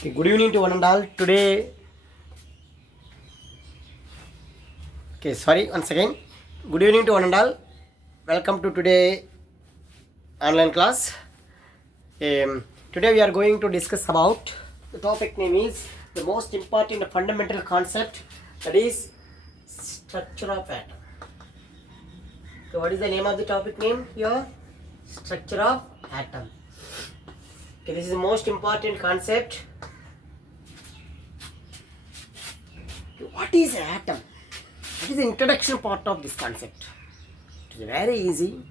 Okay, good evening to one and all. Today, once again. Good evening to one and all. Welcome to today online class. Today we are going to discuss about the topic name is the most important fundamental concept, that is structure of atom. Okay, what is the name of the topic name here? Structure of atom. Okay, this is the most important concept. What is an atom? What is the introduction part of this concept? It is very easy.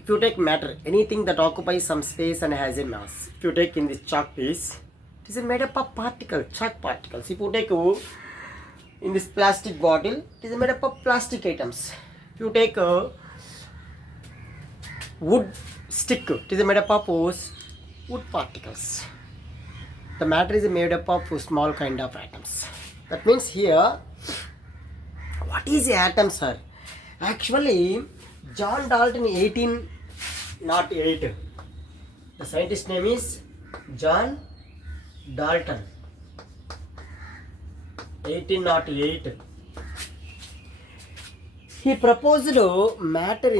If you take matter, anything that occupies some space and has a mass. If you take in this chalk piece, it is made up of particles, chalk particles. If you take in this plastic bottle, it is made up of plastic items. If you take a wood stick, it is made up of wood particles. The matter is made up of small kind of atoms. That means here, what is atom, sir? Actually, John Dalton 1808. The scientist name is John Dalton. 1808. He proposed matter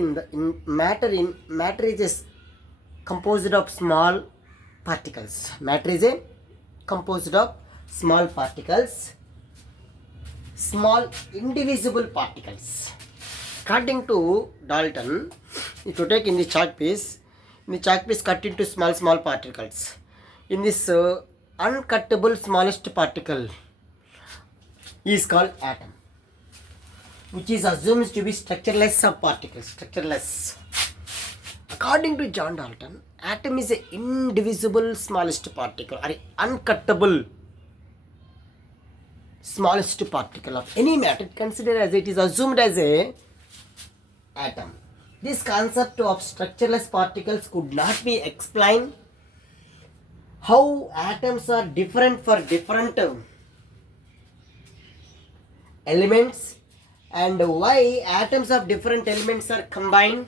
matter is composed of small particles. Matter is composed of small particles, small indivisible particles. According to Dalton, if you take in the chalk piece cut into small particles. In this uncuttable smallest particle is called atom, which is assumed to be structureless of particles. Structureless. According to John Dalton, atom is an indivisible smallest particle or uncuttable smallest particle of any matter, considered as it is assumed as a atom. This concept of structureless particles could not be explained. How atoms are different for different elements, and why atoms of different elements are combined.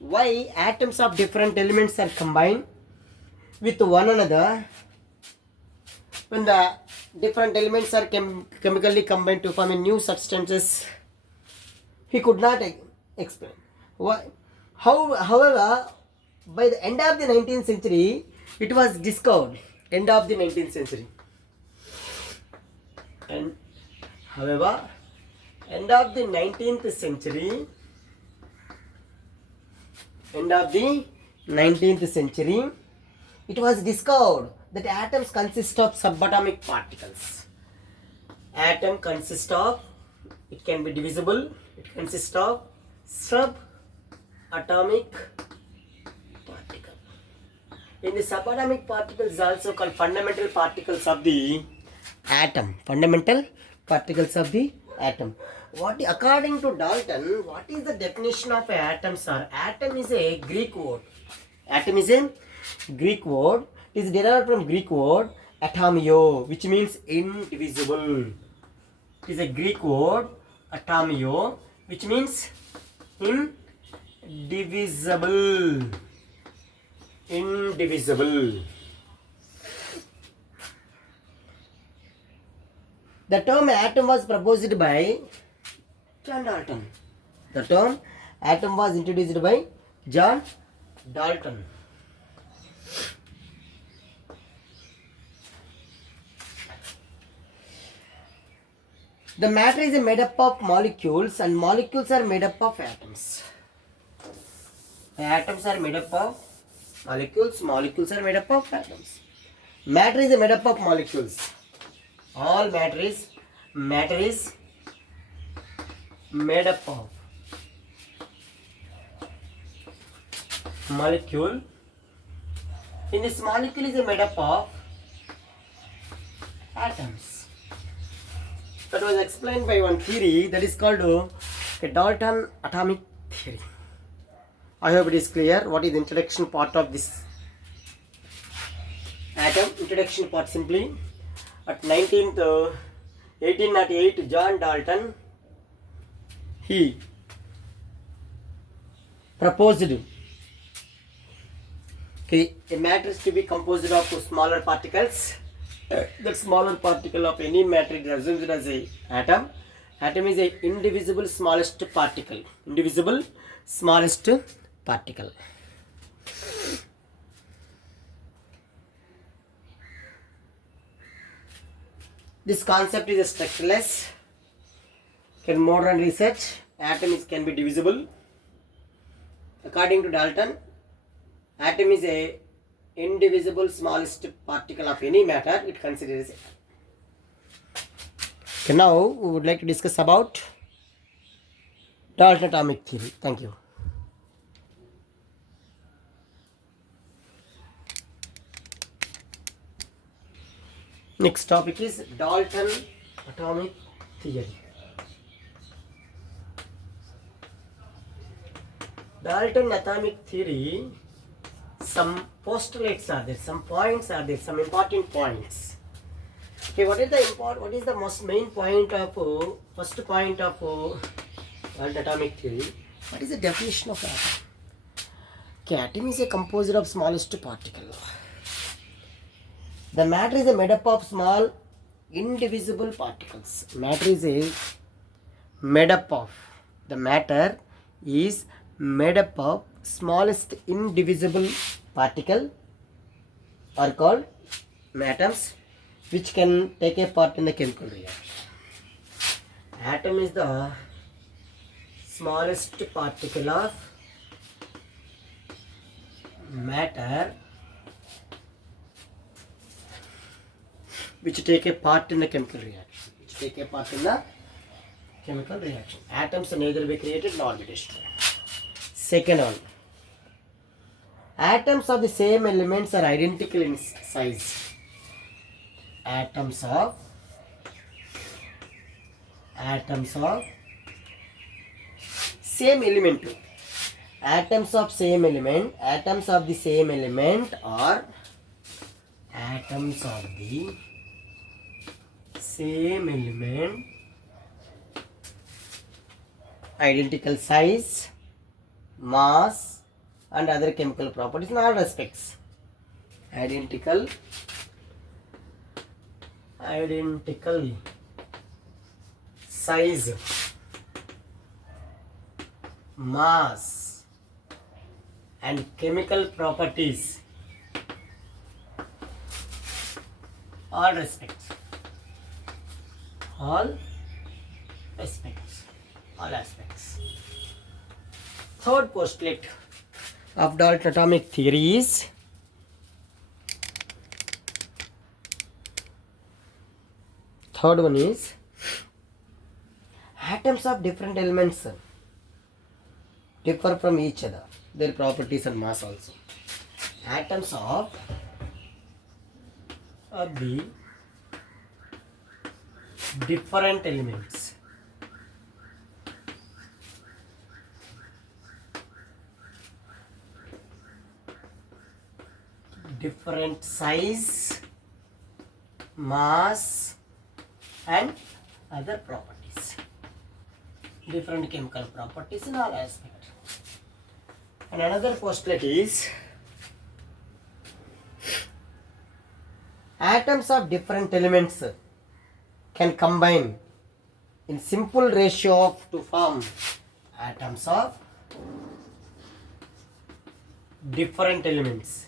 Why atoms of different elements are combined with one another when the different elements are chemically combined to form a new substances. He could not explain. Why? However, by the end of the 19th century, it was discovered. End of the 19th century. And however, end of the 19th century, it was discovered that atoms consist of subatomic particles. Atom consists of, it can be divisible, it consists of subatomic particle. In the subatomic particles is also called fundamental particles of the atom. Fundamental particles of the atom. According to Dalton, what is the definition of an atom, sir? Atom is a Greek word. Atom is a Greek word. It is derived from Greek word atomio, which means indivisible. It is a Greek word atomio, which means indivisible. Indivisible. The term atom was proposed by John Dalton. The term atom was introduced by John Dalton. The matter is made up of molecules, and molecules are made up of atoms. Atoms are made up of molecules, molecules are made up of atoms. Matter is made up of molecules. All matter is made up of molecule. In this molecule is made up of atoms. That was explained by one theory that is called Dalton atomic theory. I hope it is clear what is the introduction part of this atom. Introduction part simply, at 1808, John Dalton, he proposed Okay, a matter is to be composed of smaller particles. The smaller particle of any matter is assumed as a atom. Atom is a indivisible smallest particle. Indivisible smallest particle. This concept is structureless. In modern research, atom can be divisible. According to Dalton, atom is a indivisible smallest particle of any matter. It considers it. Okay, now we would like to discuss about Dalton atomic theory. Thank you. Next topic is Dalton atomic theory. Dalton atomic theory, some postulates are there, some points are there, some important points. Okay, what is the most main point of first point of Dalton atomic theory? What is the definition of atom? Okay, atom is a composite of smallest particle. The matter is made up of small indivisible particles. Matter is made up of. The matter is made up of smallest indivisible particle are called atoms, which can take a part in the chemical reaction. Atom is the smallest particle of matter which take a part in the chemical reaction. Atoms neither be created nor be destroyed. Second one, atoms of the same elements are identical in size. Atoms of same element. Atoms of the same element are identical size, mass and other chemical properties in all respects. Identical size, mass and chemical properties, all aspects. Third postulate of Dalton atomic theory is atoms of different elements differ from each other, their properties and mass also. Atoms of the different elements different size, mass and other properties, different chemical properties in all aspects. And another postulate is atoms of different elements can combine in simple ratio to form atoms of different elements.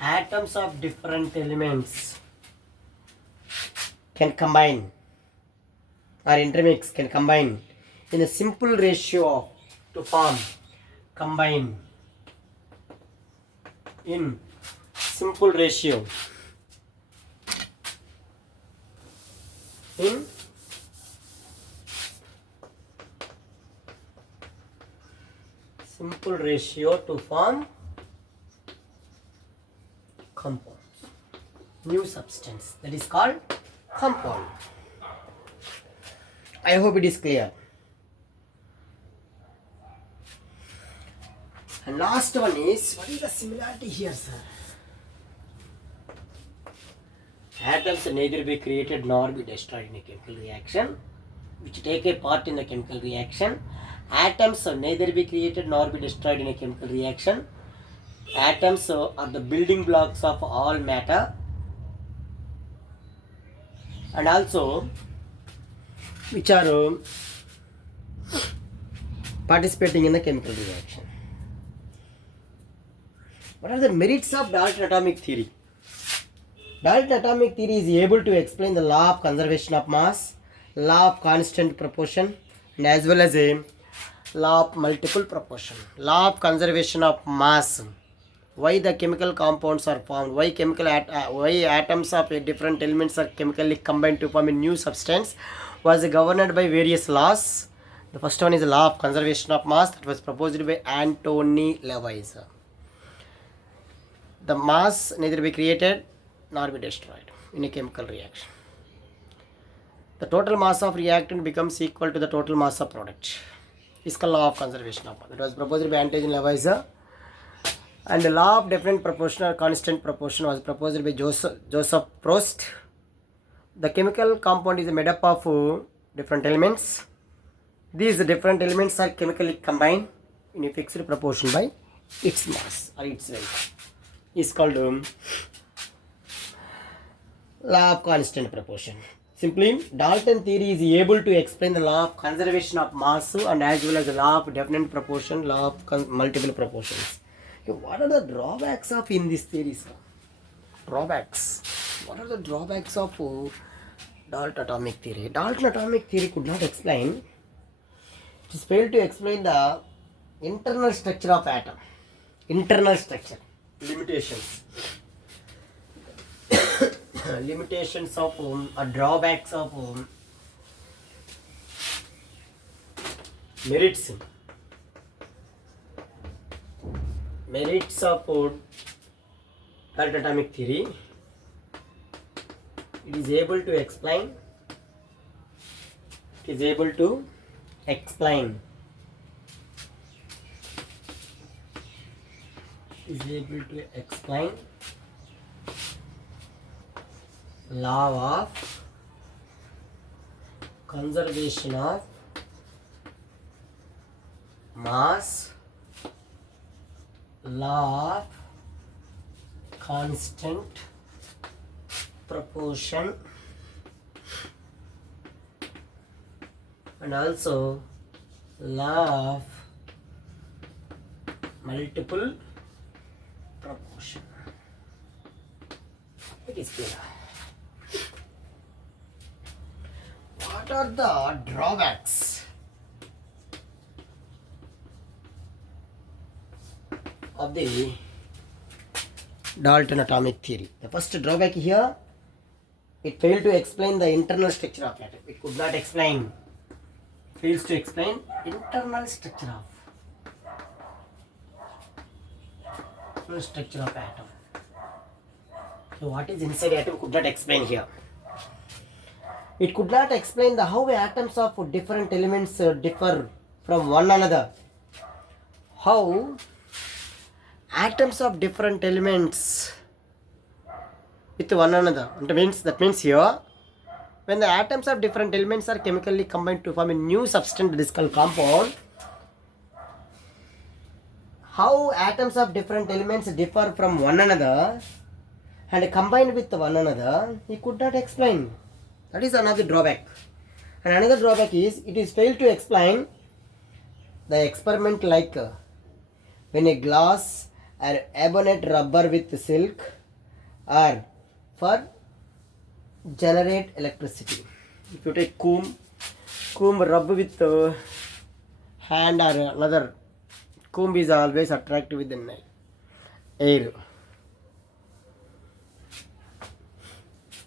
Atoms of different elements can combine or intermix, can combine in a simple ratio to form, combine in simple ratio in simple ratio to form compounds, new substance, that is called compound. I hope it is clear. And last one is, what is the similarity here, sir? Atoms neither be created nor be destroyed in a chemical reaction, which take a part in the chemical reaction. Atoms neither be created nor be destroyed in a chemical reaction. Atoms are the building blocks of all matter, and also which are participating in the chemical reaction. What are the merits of Dalton atomic theory? Dalton atomic theory is able to explain the law of conservation of mass, law of constant proportion, and as well as a law of multiple proportion. Law of conservation of mass. Why the chemical compounds are formed? Why why atoms of different elements are chemically combined to form a new substance was governed by various laws. The first one is the law of conservation of mass that was proposed by Antony Lewis. The mass neither be created nor be destroyed in a chemical reaction. The total mass of reactant becomes equal to the total mass of product. This is called law of conservation of mass. It was proposed by Antony Lewis. And the law of definite proportion or constant proportion was proposed by Joseph Proust. The chemical compound is made up of different elements. These different elements are chemically combined in a fixed proportion by its mass or its weight. Is called law of constant proportion. Simply, Dalton theory is able to explain the law of conservation of mass and as well as the law of definite proportion, law of multiple proportions. Okay, what are the drawbacks of in this theory, sir? Drawbacks. What are the drawbacks of Dalton atomic theory? Dalton atomic theory could not explain. It is failed to explain the internal structure of atom. Internal structure. Limitations. Limitations of or drawbacks of merits. Merits of Dalton atomic theory. It is able to explain. It is able to explain. Is able to explain law of conservation of mass, law of constant proportion, and also law of multiple proportion. It is clear. What are the drawbacks of the Dalton atomic theory? The first drawback here, it failed to explain the internal structure of atom. It could not explain. Fails to explain internal structure of atom. So what is inside atom could not explain here. It could not explain the how atoms of different elements differ from one another. How atoms of different elements with one another. That means here, when the atoms of different elements are chemically combined to form a new substance that is called compound, how atoms of different elements differ from one another and combined with one another, he could not explain. That is another drawback. And another drawback is, it is failed to explain the experiment like when a glass or ebonite rubber with silk or for generate electricity. If you take comb rub with hand or another, comb is always attractive with the air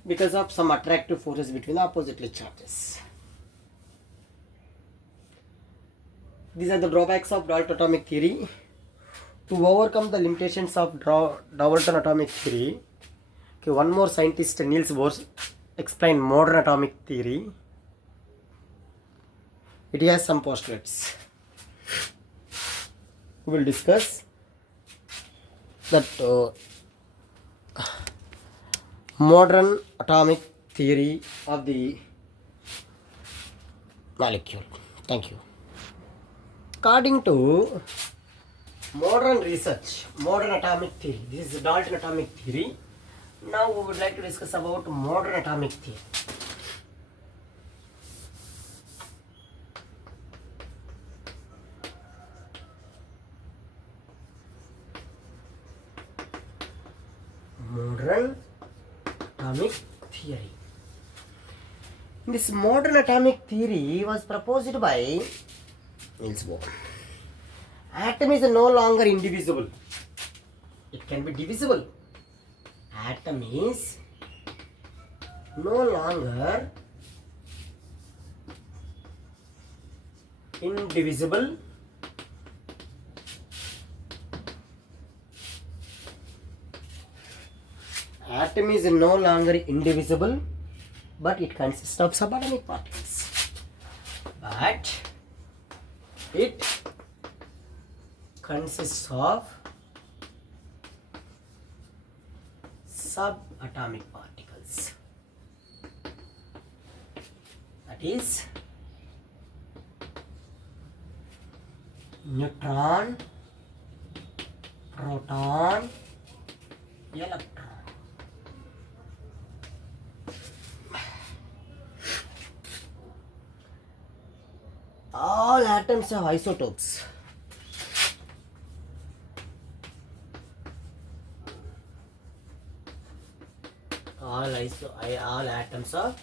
because of some attractive forces between the oppositely charges. These are the drawbacks of Dalton atomic theory. To overcome the limitations of Dalton atomic theory, okay, one more scientist, Niels Bohr, explained modern atomic theory. It has some postulates. We will discuss that modern atomic theory of the molecule. Thank you. According to modern research, modern atomic theory, this is Dalton atomic theory. Now we would like to discuss about modern atomic theory. Modern atomic theory. This modern atomic theory was proposed by Niels Bohr. Atom is no longer indivisible. It can be divisible. Atom is no longer indivisible. Atom is no longer indivisible, but it consists of subatomic particles. But it consists of subatomic particles. That is neutron, proton, electron. All atoms have isotopes. All atoms are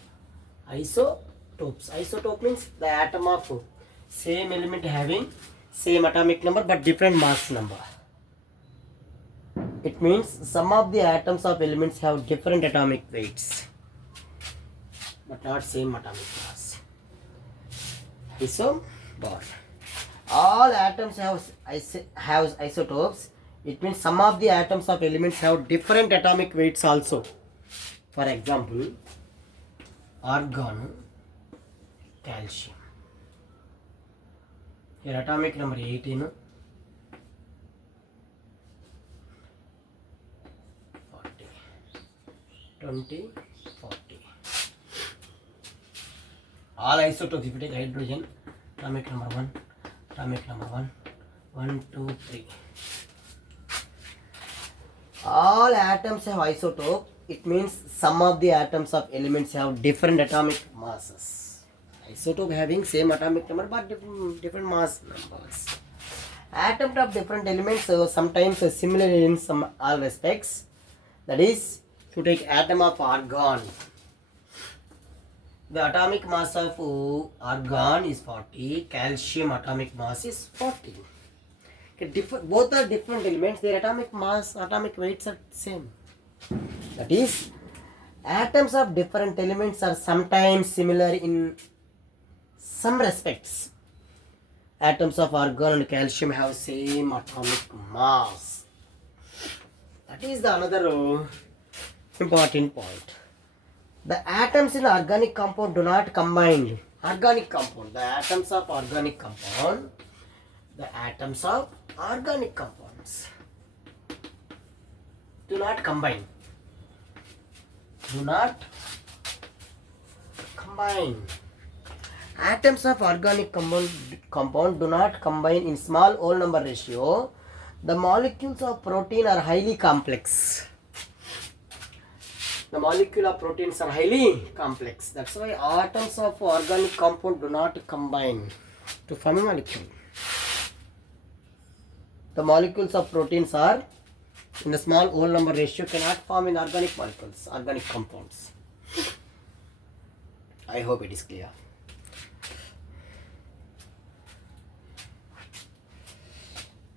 isotopes. Isotope means the atom of same element having same atomic number but different mass number. It means some of the atoms of elements have different atomic weights but not same atomic mass. Isobond. All atoms have isotopes. It means some of the atoms of elements have different atomic weights also. For example, argon, calcium. Here atomic number 18, 40, 20, 40. All isotopes, if you take hydrogen, atomic number 1, atomic number 1, 1, 2, 3. All atoms have isotope. It means some of the atoms of elements have different atomic masses. Isotope having same atomic number but different mass numbers. Atoms of different elements sometimes similar in some all respects. That is, if you take atom of argon, the atomic mass of argon is 40, calcium atomic mass is 40. Okay, both are different elements, their atomic mass, atomic weights are same. That is, atoms of different elements are sometimes similar in some respects. Atoms of argon and calcium have same atomic mass. That is the another important point. The atoms in organic compound do not combine. Organic compound, the atoms of organic compound, do not combine. Atoms of organic compound do not combine in small whole number ratio. The molecules of protein are highly complex. The molecule of proteins are highly complex. That's why atoms of organic compound do not combine to form a molecule. The molecules of proteins are in the small whole number ratio cannot form in organic molecules, organic compounds. I hope it is clear.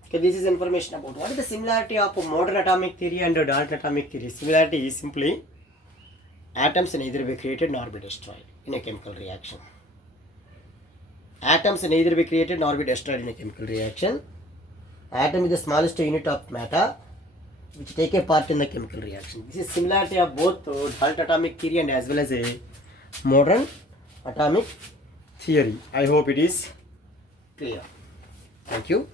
Okay, this is information about what is the similarity of modern atomic theory and Dalton atomic theory. Similarity is simply atoms neither be created nor be destroyed in a chemical reaction. Atoms neither be created nor be destroyed in a chemical reaction. Atom is the smallest unit of matter which take a part in the chemical reaction. This is similarity of both Dalton atomic theory and as well as a modern atomic theory. I hope it is clear. Thank you.